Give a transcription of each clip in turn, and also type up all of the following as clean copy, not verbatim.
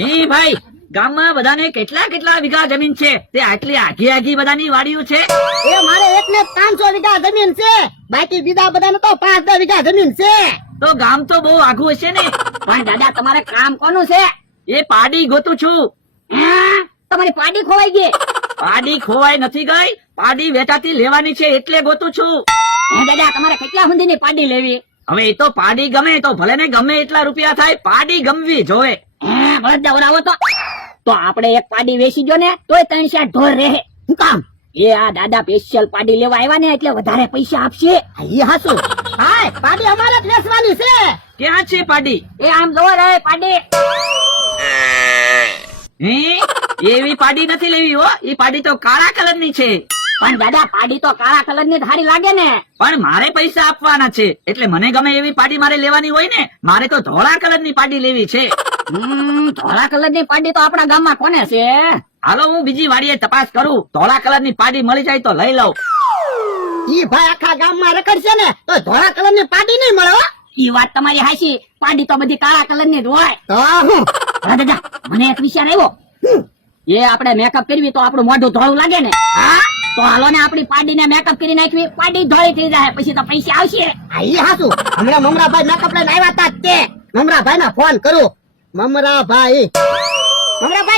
એ ભાઈ, ગામમાં બધાને કેટલા કેટલા વીઘા જમીન છે? તે આટલી આઘી આઘી બધાની વાડીઓ છે? એ મારે એકને 500 વીઘા જમીન છે, બાકી બીજા બધાને તો 5-10 વીઘા જમીન છે. તો ગામ તો બહુ આઘું હશે ને? પણ દાદા તમારે કામ કોનું છે? એ પાડી ગોતું છું. હે? તમારી પાડી ખોવાઈ ગઈ? પાડી ખોવાઈ નથી ગઈ, પાડી વેચાતી લેવાની છે એટલે ગોતું છું. હે દાદા, તમારે કેટલા સુધીની પાડી લેવી? હવે એ તો પાડી ગમે તો ભલે ને ગમે એટલા રૂપિયા થાય, પાડી ગમવી જોવે. હે બળદ દવડાવો તો આપણે એક પાડી વેચી જો ને તોય 3-4 ઢોર રહે. શું કામ? એ આ દાદા સ્પેશિયલ પાડી લેવા આવ્યા ને એટલે વધારે પૈસા આપશે. એ હાસુ. હાય, પાડી અમારે જ વેચવાની છે. ક્યાં છે પાડી? એ આમ જોવો રે પાડી. હે, એવી પાડી નથી લેવી હો, એ પાડી તો કાળા કલર ની છે. પણ દાદા પાડી તો કાળા કલર ની સારી લાગે ને. પણ મારે પૈસા આપવાના છે એટલે મને ગમે એવી પાડી મારે લેવાની હોય ને. મારે તો ધોળા કલર ની પાડી લેવી છે. ધોળા કલર ની પાડી તો આપણા ગામમાં કોને છે? હાલો હું બીજી વાડીએ તપાસ કરું, ધોળા કલર ની પાડી મળી જાય તો લઈ લઉં. ઈ ભાઈ આખા ગામમાં રખડશે ને તો ધોળા કલર ની પાડી નહીં મળે હો. ઈ વાત તમારી હાચી, પાડી તો બધી કાળા કલર ની જ હોય. તો હું દાદા મને એક વિચાર આવ્યો. એ આપણે મેકઅપ કરવી તો આપણું મોઢું ધોળું લાગે ને. હા, તો હાલો ને આપણી પાડીને મેકઅપ કરી નાખવી, પાડી ધોળી થઈ જાય, પછી તો પૈસા આવશે. એ હાચું. હમણાં મમરાભાઈ મેકઅપ લઈને આવ્યા હતા તે મમરાભાઈ ના ફોન કરું. મમરાભાઈ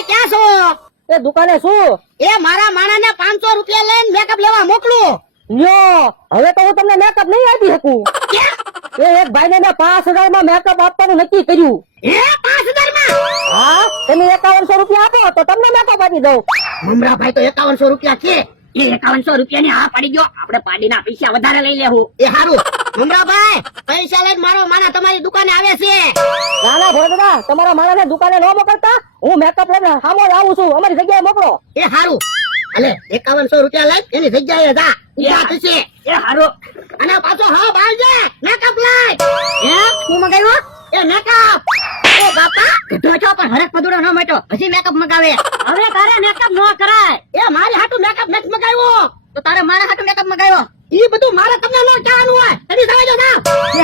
ક્યાં છો? એ દુકાને છું. એ મારા માણાને 500 રૂપિયા લઈને મેકઅપ લેવા મોકલું. લ્યો, હવે તો હું તમને મેકઅપ નહીં આપી શકું. એ એક ભાઈને મેં 5000 માં મેકઅપ આપવાનું નક્કી કર્યું. એ 5000 માં? હા, તમે 5100 રૂપિયા આપો તો તમને મેકઅપ આપી દઉં. મમરાભાઈ તો 5100 રૂપિયા છે. એ 5100 રૂપિયા ની હા પાડી ગયો. આપણે પાડીના પૈસા વધારે લઈ લેવું. એ સારું. મમરાભાઈ પૈસા લઈને મારો માણા તમારી દુકાને આવે છે. ના ના ભોળા દાદા, તમારા માણાને દુકાને ન મોકલતા, હું મેકઅપ લઈને સામો જ આવું છું, અમારી જગ્યાએ મોકલો. એ સારું. અલે 5100 રૂપિયા લઈ એની જગ્યાએ જા. એ સારું. અને પાછો હા બાળજે મેકઅપ લઈ. એ શું મગાવ્યો? એ મેકઅપ. એ બાપા કીધો છો પણ હરક પદુડો ન મટ્યો, હજી મેકઅપ મગાવે. હવે તારે મેકઅપ ન કરાય. એ મારી હાટુ મેકઅપ નથી મગાવ્યો. તો તારે મારા હાટુ મેકઅપ મગાવ્યો? ઈ બધું મારે તમને ન કહેવાનું હોય. તને સમજો જા.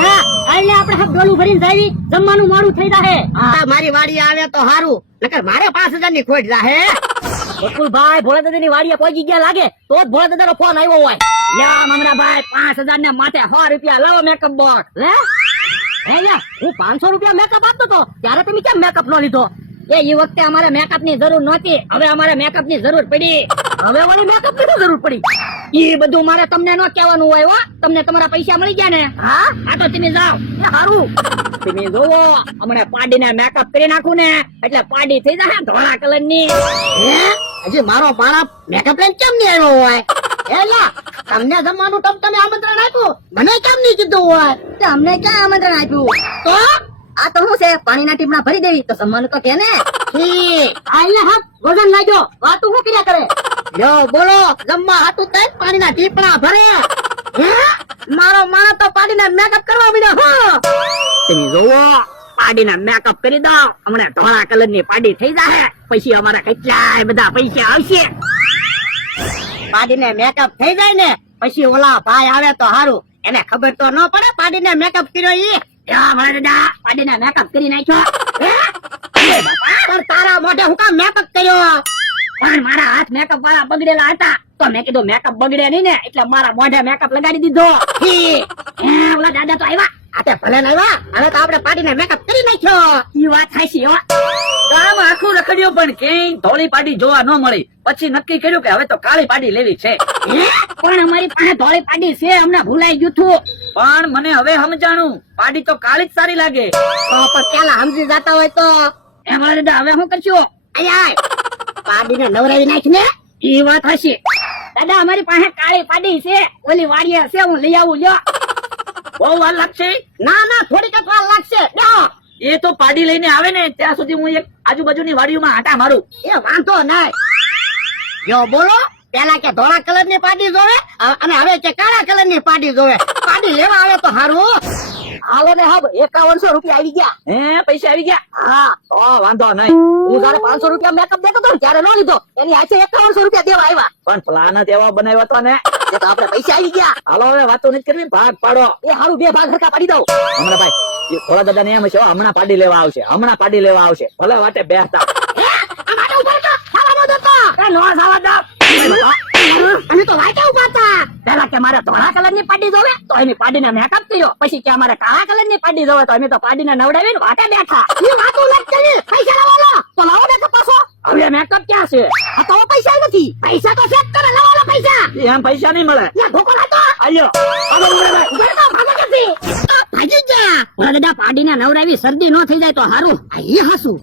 હા, આલે આપણે હબ ડોલું ભરીને જાવી, જમવાનું મોડું થઈ જાહે. હા, મારી વાડી આવે તો હારું, નકર મારે 5000 ની ખોટ જાહે. બકુલભાઈ ભોળા દાદા ની વાડીએ પહોંચી ગયા લાગે તો જ ભોળા દાદા નો ફોન આવ્યો હોય. યા મમરાભાઈ 5000 ને માથે 100 રૂપિયા લાવો મેકઅપ બોક્સ. હે યા, હું 500 રૂપિયા મેકઅપ આપતો તો ત્યારે તમે કેમ મેકઅપ નો લીધો? એ વખતે અમારે મેકઅપ ની જરૂર નહોતી, હવે અમારે મેકઅપ ની જરૂર પડી. હવે વળી મેકઅપ ની જરૂર પડી. એ બધું મારે તમને ન કહેવાનું હોય હો. તમને તમારા પૈસા મળી ગયા ને? હા, આ તો તમે જાઓ. એ સારું. તમે જોવો હમણે પાડીને મેકઅપ કરી નાખું ને એટલે પાડી થઈ જાય ધોળા કલર ની. હજી મારો માણા મેકઅપ લઈને કેમ નહીં આવ્યો હોય? એલા તમને જમવાનું તમે આમંત્રણ આપ્યું, મને કેમ નહીં કીધું હોય? અમને ક્યાં આમંત્રણ આપ્યું? તો આ તો શું છે, પાણીના ટીપણા ભરી દેવી તો જમવાનું તો કે ને. વજન લાગ્યો, વાતું શું કર્યા કરે? યો બોલો, જમવા હાટું તઈ પાણીના ટીપણા ભરે. મારો માણસ તો પાડીના મેકઅપ કરવા માંડ્યો. તમે જોવો પાડીના મેકઅપ કરી દો, હમણાં ધોળા કલર ની પાડી થઈ જાય, પછી અમારા કેટલાય બધા પૈસા આવશે. પાડીને મેકઅપ થઈ જાય ને પછી ઓલા ભાઈ આવે તો હારું, એને ખબર તો ન પડે પાડીને મેકઅપ કર્યો. પાડીને મેકઅપ કરી નાખ્યો. પણ તારા મોઢે હું કામ મેકઅપ કર્યો? પણ મારા હાથ મેકઅપ વાળા બગડેલા હતા તો મેં કીધું મેકઅપ બગડે નહીં ને એટલે મારા મોઢે મેકઅપ લગાડી દીધો. ઓલા દાદા તો આવ્યા. આતે ભલે ને આવ્યા, હવે તો આપણે પાડીને મેકઅપ કરી નાખ્યો. ઈ વાત થાય હો. ગામ આખું રખડ્યો પણ ક્યાંય ધોળી પાડી જોવા ન મળી. પછી નક્કી કર્યું કે હવે તો કાળી પાડી લેવી છે. પણ અમારી પાસે ધોળી પાડી છે, હમણાં ભૂલાઈ ગયું હતું. પણ મને હવે સમજાણું, પાડી તો કાળી જ સારી લાગે. તો પણ પેલા સમજી જતા હોય તો એમ દાદા હવે શું કરશું? પાડીને નવરાવી નાખ ને. ઈ વાત હશે દાદા, અમારી પાસે કાળી પાડી છે, ઓલી વાડીએ છે, હું લઈ આવું. લ્યો. બહુ વાર લાગશે? ના ના, થોડીક જ વાર લાગશે. એ તો પાડી લઈને આવે ને ત્યાં સુધી હું એક આજુબાજુની વાડીઓમાં આટા મારું. એ વાંધો નહીં. જો બોલો, પેલા કે ધોળા કલર ની પાડી જોવે અને હવે કે કાળા કલર ની પાડી જોવે. પાડી લેવા આવે તો સારું. હાલો ને હબ 5100 રૂપિયા આવી ગયા. હે, પૈસા આવી ગયા? હા. તો વાંધો નહીં. હું જયારે 500 રૂપિયા મેકઅપ દેતો હતો ત્યારે ન લીધો, એની આજે 5100 રૂપિયા દેવા આવ્યા. પણ પ્લાન જ એવો બનાવ્યો હતો ને એ તો આપણે પૈસા આવી ગયા. હાલો હવે વાતો નથી કરવી, ભાગ પાડો. એ હારું, 2 ભાગ હરખા પાડી દઉં. હમણાં ભાઈ એ થોડા દાદા ને એમ છે હો, હમણાં પાડી લેવા આવશે, હમણાં પાડી લેવા આવશે, ભલે વાટે બેસતા. આ માટે ઉભો તો ખાવાનો દેતો એ નો સાવા દા અને તો વાટે ઉભા હતા. પેલા કે મારે ધોળા કલર ની પાડી જોવે તો એની પાડીને મેકઅપ કર્યો, પછી કે અમારે કાળા કલર ની પાડી જોવે તો અમે તો પાડીને નવડાવીને વાટે બેઠા. એ વાતો લટ કરી પૈસા લાવો તો લાવો મેકઅપ પાછો. હવે મેકઅપ ક્યાં છે? આ તો પૈસા નથી. પૈસા તો સેટ કરે, લાવો પૈસા. એમ પૈસા નહીં મળે. યા ભોકો લાતો આલ્યો ભાગી જા. ઓલા દાદા પાડીને નવડાવી શરદી નો થઈ જાય તો હારું. આ એ હાસું